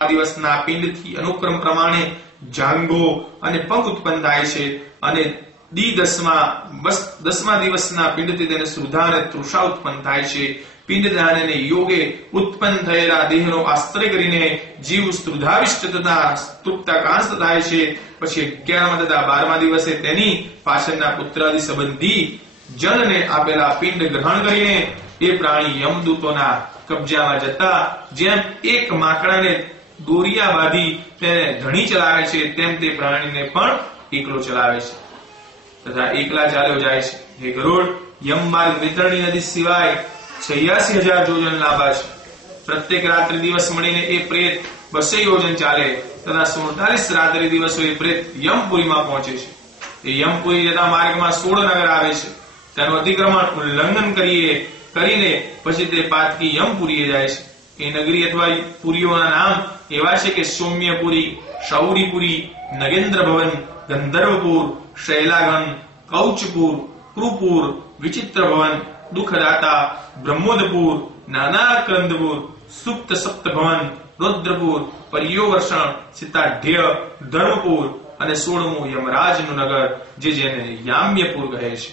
દિવસના પિંડથી અનુક્રમ પ્રમાણે જાંગો અને પંખ ઉત્પન્ન થાય છે અને દસમા દિવસના પિંડથી તેને સુધા અને તૃષા ઉત્પન્ન થાય છે. પિંડદાન અને યોગે ઉત્પન્ન થયેલા દેહનો આશ્રય કરીને જીવ સ્ત્રુધાવિષ્ટ તથા તૃપ્તાકાંત થાય છે. પછી 11મા તથા 12મા દિવસે તેની પાછળના પુત્રાદિ સંબંધી જનને આપેલા પિંડ ગ્રહણ કરીને એ પ્રાણી યમદૂતોના કબજામાં જતા જેમ એક માકડાને દોરિયા બાંધી તેને ધણી ચલાવે છે તેમ તે પ્રાણીને પણ એકલો ચલાવે છે તથા એકલા ચાલ્યો જાય છે. હે ગરુડ, યમ માર્ગ વિતરણી નદી સિવાય 86,000 યોજન લાંબા છે. પ્રત્યેક રાત્રિ દિવસ મળીને એ પ્રેત 200 યોજન ચાલે તથા 47 રાત્રિ દિવસો એ પ્રેત યમપુરીમાં પહોંચે છે. એ યમપુરી જતા માર્ગમાં 16 નગર આવે છે. તેનું અતિક્રમણ ઉલ્લંઘન કરીને પછી તે પાતકી યમપુરીએ જાય છે. એ નગરી અથવા પુરીઓના નામ એવા છે કે સૌમ્યપુરી, શૌરીપુરી, નગેન્દ્ર ભવન, ગંધર્વપુર, શૈલાગન, કૌચપુર, કૃપુર, વિચિત્ર ભવન, દુઃખદાતા, બ્રહ્મોદપુર, નાનાકંદપુર, સુપ્ત સપ્તભવન, રુદ્રપુર, પર્યોવર્ષણ, સીતાઢ્ય, ધર્મપુર અને 16મું યમરાજનું નગર જેને યામ્યપુર કહે છે.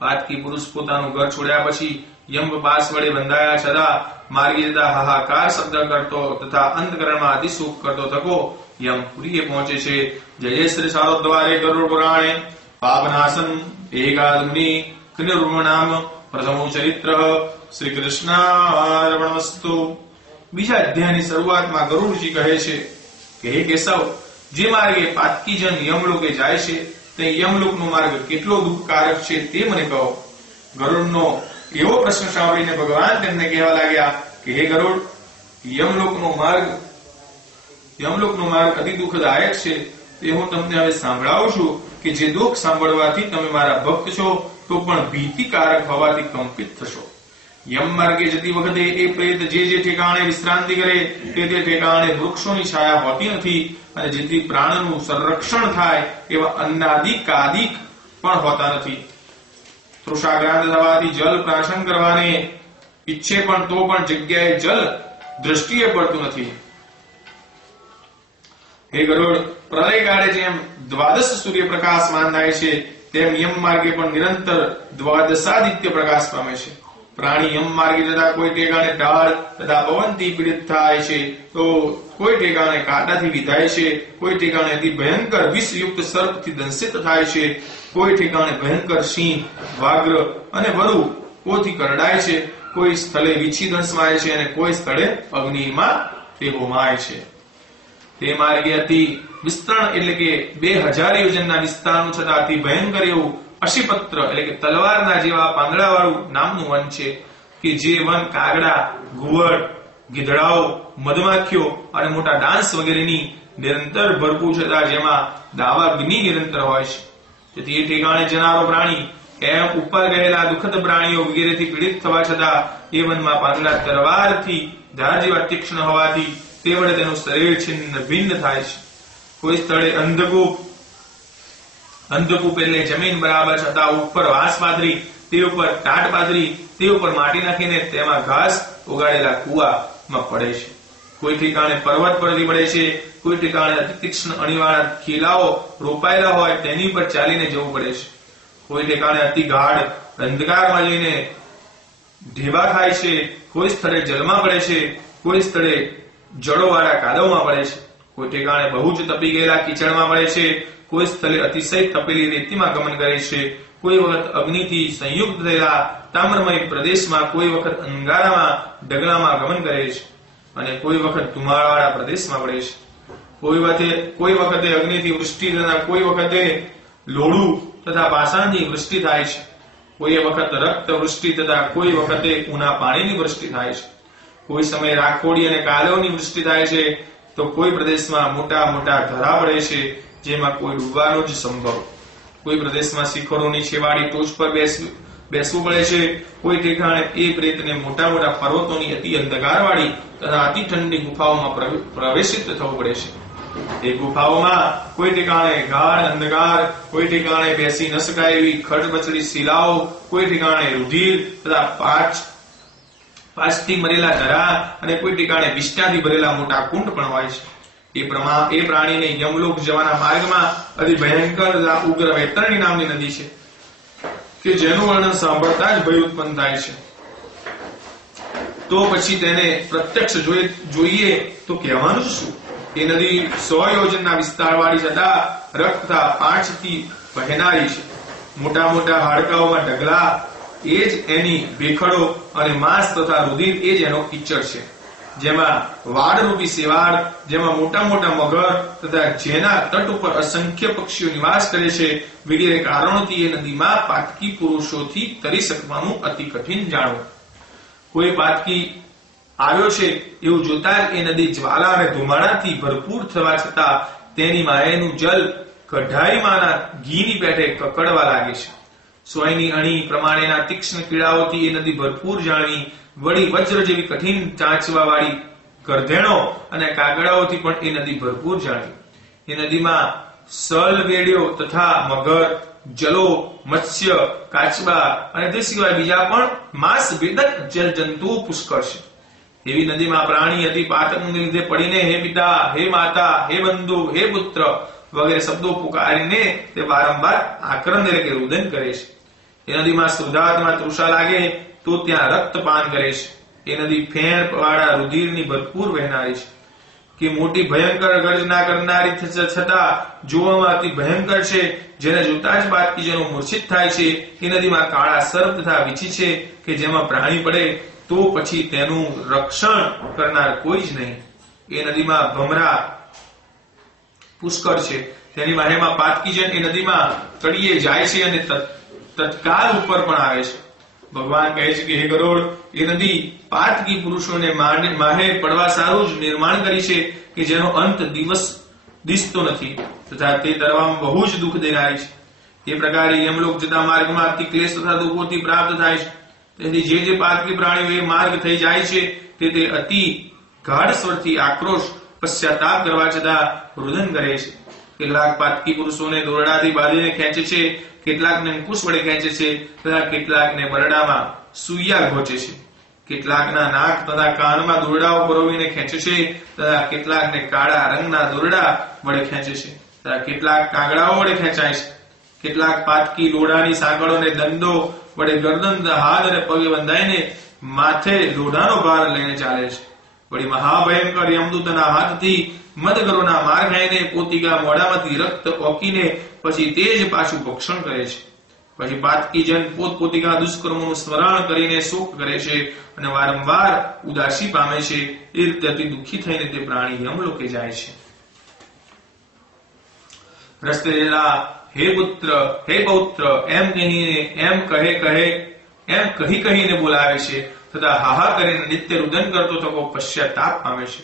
પાતકી પુરુષ પોતાનું ઘર છોડ્યા પછી યમપાસ વડે બંધાયા છતાં માર્ગે જતા હાહાકાર શબ્દ કરતો તથા અંતકરણમાં અતિશોક કરતો થકો યમપુરીએ પહોંચે છે. જય શ્રી સારોદ્વારે ગરુડ પુરાણે પાપનાશન એકાદમની કૃષ્ણનામ પ્રથમો ચરિત્ર શ્રી કૃષ્ણાર્પણમસ્તુ. બીજા અધ્યાયની શરૂઆતમાં ગરુડજી કહે છે કે હે કેશવ, જે માર્ગે પાતકી જન યમલોકે જાય છે તે યમલોકનો માર્ગ કેટલો દુઃખકારક છે તે મને કહો. ગરુડનો એવો પ્રશ્ન સાંભળીને ભગવાન તેમને કહેવા લાગ્યા કે હે ગરુડ, યમલોકનો માર્ગ અતિ દુઃખદાયક છે તે હું તમને હવે સાંભળાવું છું કે જે દુઃખ સાંભળવાથી તમે મારા ભક્ત છો તો પણ ભીતિકારક હોવાથી કંપિત થશો. યમ માર્ગે જતી વખતે એ પ્રેત જે ઠેકાણે વિશ્રાંતિ કરે તે ઠેકાણે વૃક્ષોની છાયા હોતી નથી અને જેથી પ્રાણનું સંરક્ષણ થાય એવા અન્નાદિક આદિક પણ હોતા નથી. તૃષાગ્રાંત થવાથી જલ પ્રાશન કરવાને ઈચ્છે પણ તો પણ જગ્યાએ જલ દ્રષ્ટિએ પડતું નથી. હે ગરુડ, પ્રલય કાળે જેમ 12 સૂર્યપ્રકાશમાન થાય છે તેમ યમ માર્ગે પણ નિરંતર 12 પ્રકાશ પામે છે. પ્રાણી યમ માર્ગે જતા કોઈ ઠેકાણે ઢાળ તથા પવનથી પીડિત થાય છે તો કોઈ ઠેકાણે કાંટાથી વિધાય છે, કોઈ ઠેકાણે અતિ ભયંકર વિષયુક્ત સર્પથી દંશિત થાય છે, કોઈ ઠેકાણે ભયંકર સિંહ, વાગ્ર અને વરુ કોથી કરડાય છે, કોઈ સ્થળે વીછી દંશમાય છે અને કોઈ સ્થળે અગ્નિમાં તે હોમાય છે. તે માર્ગે અતિ વિસ્તરણ એટલે કે 2000 યોજનના વિસ્તારનું છતાં અતિ ભયંકર એવું અશિપત્ર એટલે કે તલવારના જેવા પાંદડાવાળું નામનું વન છે કે જે વન કાગડા, ઘુવડ, ગીધડાઓ, મધમાખીઓ અને મોટા ડાંસ વગેરેની નિરંતર ભરપૂર છતાં જેમાં દાવાગ્નિ નિરંતર હોય છે. તેથી એ ઠેકાણે જનારો પ્રાણી એમ ઉપર ગયેલા દુઃખદ પ્રાણીઓ વગેરેથી પીડિત થવા છતાં એ વનમાં પાંદડા તલવારથી ધાર જેવા તીક્ષ્ણ હોવાથી તે વડે તેનું શરીર છિન્ન ભિન્ન થાય છે. કોઈ સ્થળે અંધકૂપ એટલે જમીન બરાબર છતાં ઉપર વાંસ પાથરી, તે ઉપર ટાટ પાથરી, તે ઉપર માટી નાખીને તેમાં ઘાસ ઉગાડેલા કુવામાં પડે છે. કોઈ ઠેકાણે પર્વત પરથી પડે છે, કોઈ ઠેકાણે અતિ તીક્ષ્ણ અણીવાળા ખીલાઓ રોપાયેલા હોય તેની પર ચાલીને જવું પડે છે. કોઈ ઠેકાણે અતિ ગાઢ અંધકારમાં જઈને ઢેબા ખાય છે, કોઈ સ્થળે જલમાં પડે છે, કોઈ સ્થળે જળોવાળા કાદવમાં પડે છે, કોઈ ઠેકાણે બહુ જ તપી ગયેલા કીચડમાં પડે છે, કોઈ સ્થળે અતિશય તપેલી રેતીમાં ગમન કરે છે, કોઈ વખત અગ્નિથી સંયુક્ત થયેલા તામ્રમય પ્રદેશમાં, કોઈ વખત અંગારામાં ડગલામાં ગમન કરે છે અને કોઈ વખત ધુમાળાવાળા પ્રદેશમાં પડે છે. કોઈ વખતે અગ્નિથી વૃષ્ટિ તથા કોઈ વખતે લોઢું તથા પાષાણની વૃષ્ટિ થાય છે, કોઈ વખત રક્ત વૃષ્ટિ તથા કોઈ વખતે ઊના પાણીની વૃષ્ટિ થાય છે. કોઈ સમયે રાખોડી અને કાદવની વૃષ્ટિ થાય છે તો કોઈ પ્રદેશમાં મોટા મોટા ધરા પડે છે જેમાં કોઈ ડૂબવાનો જ સંભવ. કોઈ પ્રદેશમાં શિખરોની છેવાડી ટોચ પર બેસવું પડે છે, કોઈ ઠેકાણે એ પ્રેતને મોટા મોટા પર્વતોની અતિ અંધકારવાળી તથા અતિ ઠંડી ગુફાઓમાં પ્રવેશિત થવું પડે છે. એ ગુફાઓમાં કોઈ ઠેકાણે ગાઢ અંધકાર, કોઈ ઠેકાણે બેસી ન શકાય એવી ખડબચડી શિલાઓ, કોઈ ઠેકાણે રુધિર તથા પાછથી મરેલા ધરા અને કોઈ ઠેકાણે વિષ્ટાથી ભરેલા મોટા કુંડ પણ હોય છે. એ પ્રાણીને યમલોક જવાના માર્ગમાં અતિ ભયંકર ઉગ્ર વૈતરણી નામની નદી છે કે જેનું વર્ણન સાંભળતા જ ભય ઉત્પન્ન થાય છે. તો પછી તેને પ્રત્યક્ષ જોઈએ તો કહેવાનું જ શું? એ નદી 100 યોજનના વિસ્તારવાળી છતાં રક્ત પાંચથી વહેનારી છે. મોટા મોટા હાડકાઓમાં ઢગલા એ જ એની ભેખડો અને માંસ તથા રુધિર એ જ એનો કીચડ છે. જેમાં વાડરૂપી સેવાળ, જેમાં મોટા મોટા મગર તથા જેના તટ ઉપર અસંખ્ય પક્ષીઓ નિવાસ કરે છે વગેરે કારણોથી એ નદીમાં પાતકી પુરુષોથી તરી શકવાનું અતિ કઠિન જાણવું. કોઈ પાતકી આવ્યો છે એવું જોતા જ એ નદી જ્વાલા અને ધુમાડાથી ભરપૂર થવા છતાં તેની માયેનું જલ કઢાઈમાંના ઘીની પેઠે કકડવા લાગે છે. સોયની અણી પ્રમાણેના તીક્ષ્ણ કીડાઓથી એ નદી ભરપૂર જાણવી, વળી વજ્ર જેવી કઠિન ચાંચવા વાળી ગરધેણો અને કાગડાઓથી પણ એ નદી ભરપૂર જાણવી. એ નદીમાં સલવેડિયો તથા મગર, જલો, મત્સ્ય, કાચબા અને તે સિવાય બીજા પણ માંસ ભેદક જલ જંતુઓ પુષ્કળ છે. એવી નદીમાં પ્રાણી અતિ પાતકને લીધે પડીને હે પિતા, હે માતા, હે બંધુ, હે પુત્ર વગેરે શબ્દો પુકારીને તે વારંવાર આક્રંદ એટલે કે રુદન કરે છે. એ નદીમાં શુદ્ધાત્મા તૃષા લાગે તો ત્યાં રક્તપાન કરે છે. એ નદી ફેણ વાળા રુધિરની ભરપૂર વહેનારી છે કે મોટી ભયંકર ગર્જના કરનારી છતાં જોવામાં અતિ ભયંકર છે, જેને જોતા જ બાદકીજનો મૂર્છિત થાય છે. એ નદીમાં કાળા સર્પ તથા વીછી છે કે જેમાં પ્રાણી પડે તો પછી તેનું રક્ષણ કરનાર કોઈ જ નહીં. એ નદીમાં ભમરા પુષ્કળ છે. તેની માહેમાં પાતકીજન એ નદીમાં તળિયે જાય છે અને તત્કાલ ઉપર પણ આવે છે. ભગવાન કહે છે કે હે ગરુડ, એ નદી પાતકી પુરુષોને માહે પડવા સારું જ નિર્માણ કરી છે કે જેનો અંત દિવસ દિસતો નથી તથા તે તરવામાં બહુ જ દુઃખ દેનારી છે. એ પ્રકારે યમલોક જતા માર્ગમાં અતિ ક્લેશ તથા દુઃખોથી પ્રાપ્ત થાય છે. તેથી જે પાતકી પ્રાણીઓ એ માર્ગ થઈ જાય છે તે અતિ ગાઢ સ્વરથી આક્રોશ પશ્ચાતાપ કરવા છતાં રુદન કરે છે. કેટલાક પાતકી પુરુષોને દોરડાથી બાંધીને ખેંચે છે, કેટલાકને અંકુશ વડે ખેંચે છે તથા કેટલાકને બરડામાં સુઈયા ઘોચે છે. કેટલાકના નાક તથા કાનમાં દોરડાઓ પરોવીને ખેંચે છે તથા કેટલાકને કાળા રંગના દોરડા વડે ખેંચે છે તથા કેટલાક કાગડાઓ વડે ખેંચાય છે. કેટલાક પાતકી લોઢાની સાંકળોને દંડો વડે ગરદન, હાથ અને પગે બંધાઈને માથે લોઢાનો ભાર લઈને ચાલે છે. વળી મહાભયંકર યમદૂતના હાથથી મદગરોના માર ખાઈને પોતિકા મોઢામાંથી રક્ત ઓકીને પછી તે જ પાછું ભક્ષણ કરે છે. પછી પાતકી જન પોતપોતિકા દુષ્કર્મોનું સ્મરણ કરીને શોક કરે છે અને વારંવાર ઉદાસી પામે છે. એ રીતે અતિ દુઃખી થઈને તે પ્રાણી યમલોકે જાય છે. રસ્તે હે પુત્ર, હે પૌત્ર એમ કહીને બોલાવે છે તથા હાહા કરીને નિત્ય રુદન કરતો થકો પશ્ચાતાપ પામે છે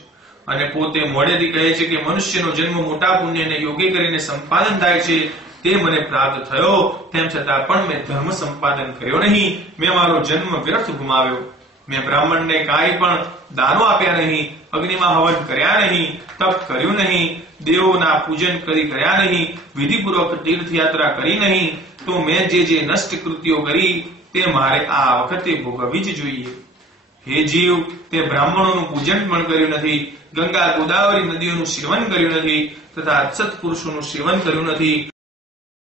અને પોતે મોઢેથી કહે છે કે મનુષ્યનો જન્મ મોટા પુણ્યને યોગ્ય કરીને સંપાદન થાય છે તે મને પ્રાપ્ત થયો, તેમ છતાં પણ મેં ધર્મ સંપાદન કર્યો નહીં. મેં મારો જન્મ વ્યર્થ ગુમાવ્યો. મેં બ્રાહ્મણને કાંઈ પણ દાનો આપ્યા નહીં, અગ્નિમાં હવન કર્યા નહીં, તપ કર્યું નહીં, દેવોના પૂજન કર્યા નહીં, વિધિપૂર્વક તીર્થયાત્રા કરી નહીં, તો મેં જે નષ્ટ કૃત્યો કરી તે મારે આ વખતે ભોગવવી જ જોઈએ. હે જીવ, તે બ્રાહ્મણોનું પૂજન પણ કર્યું નથી, ગંગા ગોદાવરી નદીઓનું સેવન કર્યું નથી તથા સત્પુરુષોનું સેવન કર્યું નથી.